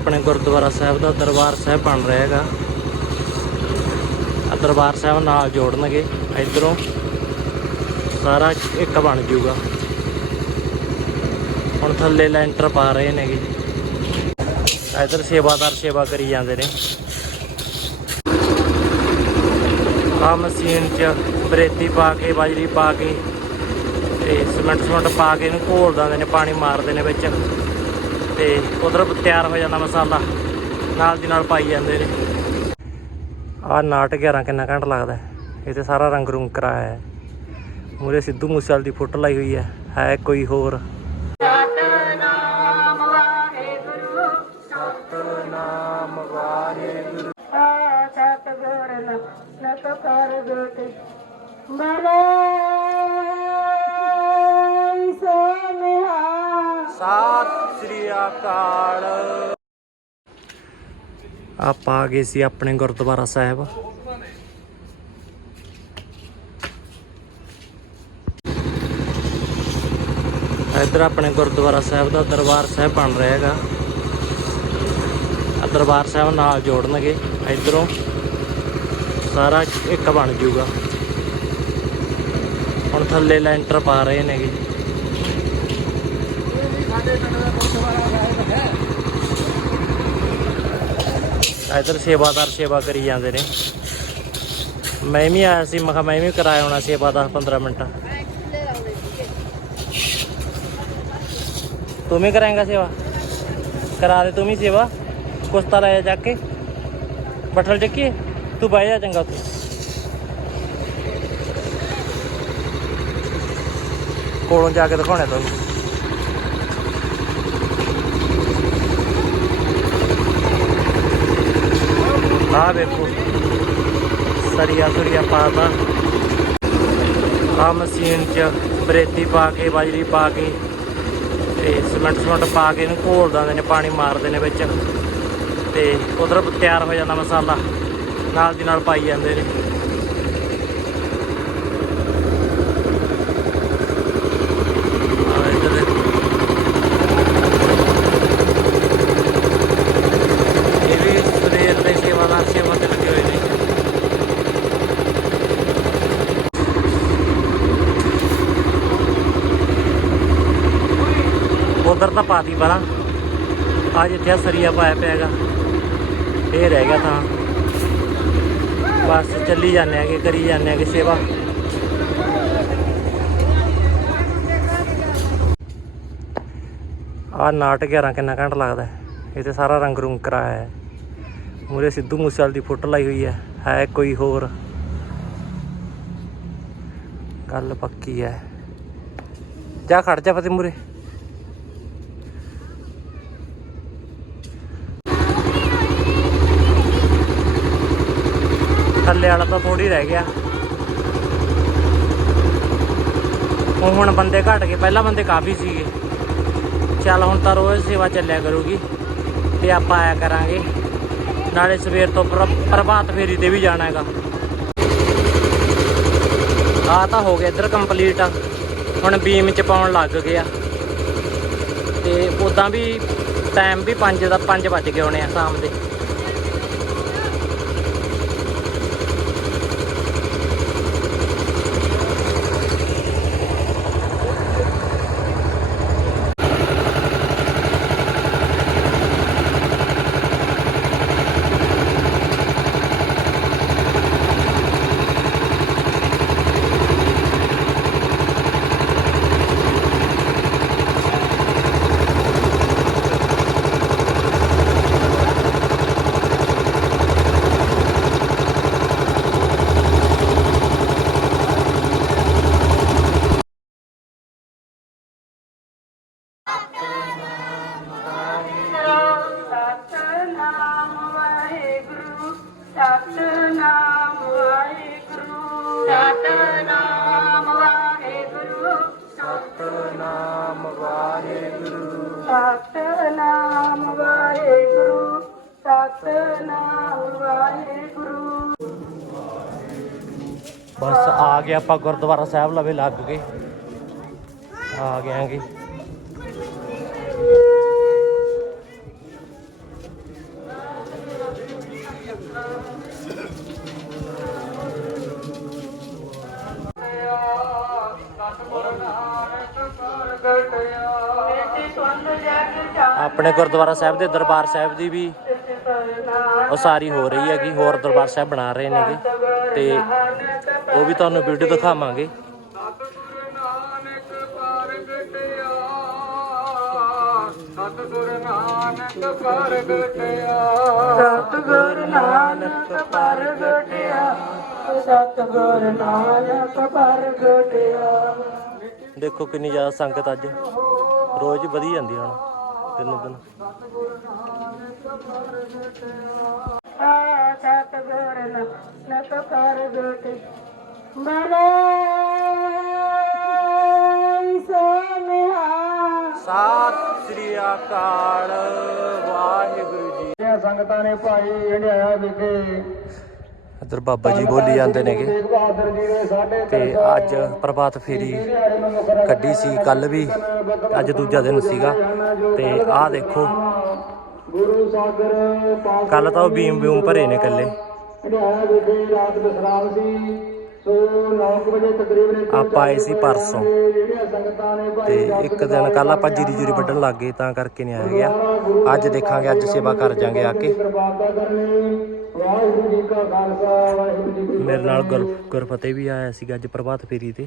ਆਪਣੇ ਗੁਰਦੁਆਰਾ ਸਾਹਿਬ ਦਾ ਦਰਬਾਰ ਸਾਹਿਬ ਬਣ ਰਿਹਾ ਹੈਗਾ। ਆ ਦਰਬਾਰ ਸਾਹਿਬ ਨਾਲ ਜੋੜਨਗੇ, ਇਧਰੋਂ ਸਾਰਾ ਇੱਕ ਬਣ ਜਾਊਗਾ। ਹੁਣ ਥੱਲੇ ਲੈਂਟਰ ਪਾ ਰਹੇ ਨੇਗੇ। ਇਧਰ ਸੇਵਾਦਾਰ ਸੇਵਾ ਕਰੀ ਜਾਂਦੇ ਨੇ। ਆ ਮਸ਼ੀਨ 'ਚ ਬਰੇਤੀ ਪਾ ਕੇ, ਬਾਜਰੀ ਪਾ ਕੇ ਤੇ ਸਿਮੈਂਟ ਸਿਮੈਂਟ ਪਾ ਕੇ ਇਹਨੂੰ ਘੋਲ ਦਿੰਦੇ ਨੇ, ਪਾਣੀ ਮਾਰਦੇ ਨੇ ਵਿੱਚ। ਤੇ ਉਧਰ ਤਿਆਰ ਹੋ ਜਾਂਦਾ ਮਸਾਲਾ ਨਾਲ ਦੀ ਨਾਲ ਪਾਈ ਜਾਂਦੇ ਨੇ। ਆਹ ਨਾਟ 11 ਕਿੰਨਾ ਘੰਟਾ ਲੱਗਦਾ ਇਹ ਤੇ ਸਾਰਾ ਰੰਗ ਰੁੰਗ ਕਰਾਇਆ ਹੈ। ਮੂਰੇ ਸਿੱਧੂ ਮੂਸੇਵਾਲ ਦੀ ਫੋਟੋ ਲਾਈ ਹੋਈ ਹੈ। ਹੈ ਕੋਈ ਹੋਰ? ਸਤਨਾਮ ਵਾਹਿਗੁਰੂ। ਅਕਾਲ ਆਪਾਂ ਆ ਗਏ ਸੀ ਆਪਣੇ ਗੁਰਦੁਆਰਾ ਸਾਹਿਬ। ਇੱਧਰ ਆਪਣੇ ਗੁਰਦੁਆਰਾ ਸਾਹਿਬ ਦਾ ਦਰਬਾਰ ਸਾਹਿਬ ਬਣ ਰਿਹਾ ਹੈਗਾ। ਆ ਦਰਬਾਰ ਸਾਹਿਬ ਨਾਲ ਜੋੜਨਗੇ ਇਧਰੋਂ। ਸਾਰਾ ਇੱਕ ਬਣ ਜਾਊਗਾ। ਹੁਣ ਥੱਲੇ ਲੈਂਟਰ ਪਾ ਰਹੇ ਨੇਗੇ। ਇਧਰ ਸੇਵਾਦਾਰ ਸੇਵਾ ਕਰੀ ਜਾਂਦੇ ਨੇ। ਮੈਂ ਵੀ ਆਇਆ ਸੀ, ਮੈਂ ਕਿਹਾ ਮੈਂ ਵੀ ਕਰਾਇਆ ਹੋਣਾ ਸੇਵਾ 10 15 ਮਿੰਟ। ਤੂੰ ਵੀ ਕਰਾਂਗਾ ਸੇਵਾ? ਕਰਾ ਦੇ ਤੂੰ ਵੀ ਸੇਵਾ। ਕੁਸਤਾ ਲੈ ਜਾ ਕੇ। ਬਠਲ ਚੱਕੀ ਤੂੰ ਬਹਿ ਜਾ ਚੰਗਾ ਤੂੰ ਕੋਲੋਂ ਜਾ ਕੇ ਦਿਖਾਉਣਾ ਤੁਹਾਨੂੰ ਆਹ ਵੇਖੋ। ਸਰੀਆ ਸੁਰੀਆ ਪਾਤਾ ਆ ਮਸ਼ੀਨ 'ਚ ਬਰੇਤੀ ਪਾ ਕੇ, ਬਾਜਰੀ ਪਾ ਕੇ, ਤੇ ਸਿਮੈਂਟ ਸਿਮੈਂਟ ਪਾ ਕੇ ਇਹਨੂੰ ਘੋਲ ਦਿੰਦੇ ਨੇ, ਪਾਣੀ ਮਾਰਦੇ ਨੇ ਵਿੱਚ। ਤੇ ਉਧਰ ਤਿਆਰ ਹੋ ਜਾਂਦਾ ਮਸਾਲਾ। ਨਾਲ ਦੀ ਨਾਲ ਪਾਈ ਜਾਂਦੇ ਨੇ ਆਹ ਇੱਧਰ ਦੇਖੋ। ਇਹ ਵੀ ਸਵੇਰ ਦੇ ਸੇਵਾਦਾਰ ਸੇਵਾ ਤੇ ਲੱਗੇ ਹੋਏ ਨੇ ਉਧਰ ਤਾਂ ਪਾਤੀ ਪਰਾਂ ਆ ਜਿੱਥੇ ਆਹ ਸਰੀਆ ਪਾਇਆ ਪਿਆ ਹੈਗਾ ਇਹ ਰਹਿ ਗਿਆ ਤਾਂ। ਬਸ ਚੱਲੀ ਜਾਂਦੇ ਆਗੇ ਕਰੀ ਜਾਂਦੇ ਆਗੇ ਸੇਵਾ। ਆ ਨਾਟ 11 ਕਿੰਨਾ ਘੰਟਾ ਲੱਗਦਾ ਇਹ ਤੇ ਸਾਰਾ ਰੰਗ ਰੁੰਗ ਕਰਾਇਆ ਹੈ। ਮੂਰੇ ਸਿੱਧੂ ਮੂਸੇਵਾਲ ਦੀ ਫੋਟੋ ਲਾਈ ਹੋਈ ਹੈ। ਹੈ ਕੋਈ ਹੋਰ? ਗੱਲ ਪੱਕੀ ਹੈ। ਜਾ ਖੜ ਜਾ ਫਤੇ ਮੂਰੇ। ਵਾਲਾ ਤਾਂ ਥੋੜੀ ਰਹਿ ਗਿਆ। ਉਹ ਹੁਣ ਬੰਦੇ ਘਟ ਗਏ। ਪਹਿਲਾਂ ਬੰਦੇ ਕਾਫੀ ਸੀਗੇ। ਚੱਲ ਹੁਣ ਤਾਂ ਰੋਜ਼ ਸੇਵਾ ਚੱਲਿਆ ਕਰੂਗੀ। ਤੇ ਆਪਾਂ ਆਇਆ ਕਰਾਂਗੇ। ਨਾਲੇ ਸਵੇਰ ਤੋਂ ਪ੍ਰ- ਪ੍ਰਭਾਤ ਫੇਰੀ ਤੇ ਵੀ ਜਾਣਾ ਹੈਗਾ। ਆ ਤਾਂ ਹੋ ਗਿਆ ਇੱਧਰ ਕੰਪਲੀਟ ਹੁਣ ਬੀਮ ਚ ਪਾਉਣ ਲੱਗ ਗਿਆ ਤੇ ਉਦਾਂ ਵੀ ਟਾਈਮ ਵੀ 5 ਦਾ 5 ਵੱਜ ਗਏ ਹੋਣੇ ਆ ਸ਼ਾਮ ਦੇ। ਆ ਗਏ ਆਪਾਂ ਗੁਰਦੁਆਰਾ ਸਾਹਿਬ ਲਵੇ ਲੱਗ ਗਏ। ਆ ਗਏ ਆਪਣੇ ਗੁਰਦੁਆਰਾ ਸਾਹਿਬ ਦੇ ਦਰਬਾਰ ਸਾਹਿਬ ਦੀ ਵੀ ਉਸਾਰੀ ਹੋ ਰਹੀ ਹੈਗੀ, ਹੋਰ ਦਰਬਾਰ ਸਾਹਿਬ ਬਣਾ ਰਹੇ ਨੇਗੇ। ਤੇ ਉਹ ਵੀ ਤੁਹਾਨੂੰ ਵੀਡੀਓ ਦਿਖਾਵਾਂਗੇ। ਸਤਿਗੁਰ ਨਾਨਕ ਪ੍ਰਗਟਿਆ ਸਤਿਗੁਰ ਨਾਨਕ ਪ੍ਰਗਟਿਆ। ਸਤਿਗੁਰ ਨਾਨਕ ਪ੍ਰਗਟਿਆ ਸਤਿਗੁਰ ਨਾਨਕ ਪ੍ਰਗਟਿਆ ਦੇਖੋ ਕਿੰਨੀ ਜ਼ਿਆਦਾ ਸੰਗਤ ਅੱਜ। ਰੋਜ਼ ਵਧੀ ਜਾਂਦੀ ਹੁਣ ਦਿਨੋਂ ਦਿਨ। ਆ ਸਤਿਗੁਰ ਨਾਨਕ ਪ੍ਰਗਟਿਆ ਬਲੇ ਸੋਨਿਹਾ ਸਤਿ ਸ੍ਰੀ ਅਕਾਲ ਵਾਹਿਗੁਰੂ ਜੀ ਇਹ ਸੰਗਤਾਂ ਨੇ ਭਾਈ ਹੰਡਿਆਇਆ ਵਿਖੇ ਇੱਧਰ ਬਾਬਾ ਜੀ ਬੋਲੀ ਜਾਂਦੇ ਨੇਗੇ। ਤੇ ਅੱਜ ਪ੍ਰਭਾਤ ਫੇਰੀ ਕੱਢੀ ਸੀ ਕੱਲ ਵੀ ਅੱਜ ਦੂਜਾ ਦਿਨ ਸੀਗਾ। ਤੇ ਆਹ ਦੇਖੋ। ਗੁਰੂ ਸਾਗਰ ਪਾਸ ਕੱਲ ਤਾਂ ਉਹ ਬੀਮ ਬੀਮ ਭਰੇ ਨੇ ਕੱਲੇ ਹੰਡਿਆਇਆ ਵਿਖੇ ਰਾਤ ਵਿਸਰਾਮ ਸੀ। ਸੋ 9 ਵਜੇ ਤਕਰੀਬਨ ਇੱਥੇ ਆਪਾਂ ਆਏ ਸੀ ਪਰਸੋਂ। ਤੇ ਇੱਕ ਦਿਨ ਕੱਲ ਆਪਾਂ ਜੀਰੀ ਜੂਰੀ ਵੱਢਣ ਲੱਗ ਗਏ ਤਾਂ ਕਰਕੇ ਨਹੀਂ ਆਇਆ ਗਿਆ। ਅੱਜ ਦੇਖਾਂਗੇ ਅੱਜ ਸੇਵਾ ਕਰ ਜਾਾਂਗੇ ਆ ਕੇ। ਮੇਰੇ ਨਾਲ ਗੁਰ ਗੁਰਫਤਿਹ ਵੀ ਆਇਆ ਸੀਗਾ ਅੱਜ ਪ੍ਰਭਾਤ ਫੇਰੀ ਤੇ।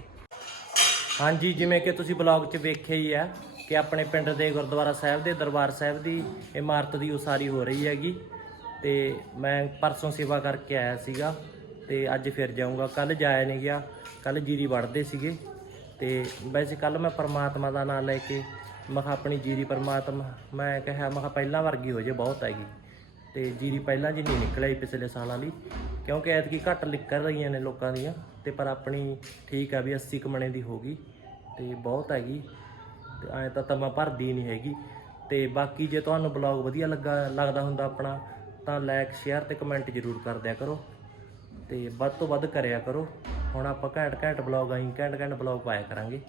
ਹਾਂਜੀ ਜਿਵੇਂ ਕਿ ਤੁਸੀਂ ਬਲੌਗ 'ਚ ਵੇਖਿਆ ਹੀ ਹੈ ਕਿ ਆਪਣੇ ਪਿੰਡ ਦੇ ਗੁਰਦੁਆਰਾ ਸਾਹਿਬ ਦੇ ਦਰਬਾਰ ਸਾਹਿਬ ਦੀ ਇਮਾਰਤ ਦੀ ਉਸਾਰੀ ਹੋ ਰਹੀ ਹੈਗੀ। ਤੇ ਮੈਂ ਪਰਸੋਂ ਸੇਵਾ ਕਰਕੇ ਆਇਆ ਸੀਗਾ। ਤੇ ਅੱਜ ਫਿਰ ਜਾਊਂਗਾ। ਕੱਲ ਜਾਇਆ ਨਹੀਂ ਗਿਆ। ਕੱਲ ਜੀਰੀ ਵੜਦੇ ਸੀਗੇ। ਤੇ ਵੈਸੇ ਕੱਲ ਮੈਂ ਪਰਮਾਤਮਾ ਦਾ ਨਾਮ ਲੈ ਕੇ, ਮੈਂ ਕਿਹਾ ਆਪਣੀ ਜੀਰੀ ਪਰਮਾਤਮਾ, ਮੈਂ ਕਿਹਾ, ਮੈਂ ਪਹਿਲਾਂ ਵਰਗੀ ਹੋ ਜੇ, ਬਹੁਤ ਹੈਗੀ। ਤੇ ਜੀਰੀ ਪਹਿਲਾਂ ਜਿੰਨੀ ਨਿਕਲ ਪਿਛਲੇ ਸਾਲਾਂ ਲਈ। ਕਿਉਂਕਿ ਐਤਕੀ ਘੱਟ ਨਿਕਲ ਰਹੀਆਂ ਨੇ ਲੋਕਾਂ ਦੀਆਂ। ਤੇ ਪਰ ਆਪਣੀ ਠੀਕ ਆ ਵੀ 80 ਕਮਣੇ ਦੀ ਹੋ ਗਈ। ਤੇ ਬਹੁਤ ਹੈਗੀ। ਤੇ ਐਂ ਤਾਂ ਤਮਾ ਭਰਦੀ ਨਹੀਂ ਹੈਗੀ। ਤੇ ਬਾਕੀ ਜੇ ਤੁਹਾਨੂੰ ਬਲੌਗ ਵਧੀਆ ਲੱਗਾ, ਲੱਗਦਾ ਹੁੰਦਾ ਆਪਣਾ, ਤਾਂ ਲਾਈਕ ਸ਼ੇਅਰ ਤੇ ਕਮੈਂਟ ਜ਼ਰੂਰ ਕਰ ਦਿਆ ਕਰੋ। ਤੇ ਵੱਧ ਤੋਂ ਵੱਧ ਕਰਿਆ ਕਰੋ। ਹੁਣ ਆਪਾਂ ਘੈਂਟ ਘੈਂਟ ਬਲੌਗ ਆਈ ਘੈਂਟ ਘੈਂਟ ਬਲੌਗ ਪਾਇਆ ਕਰਾਂਗੇ।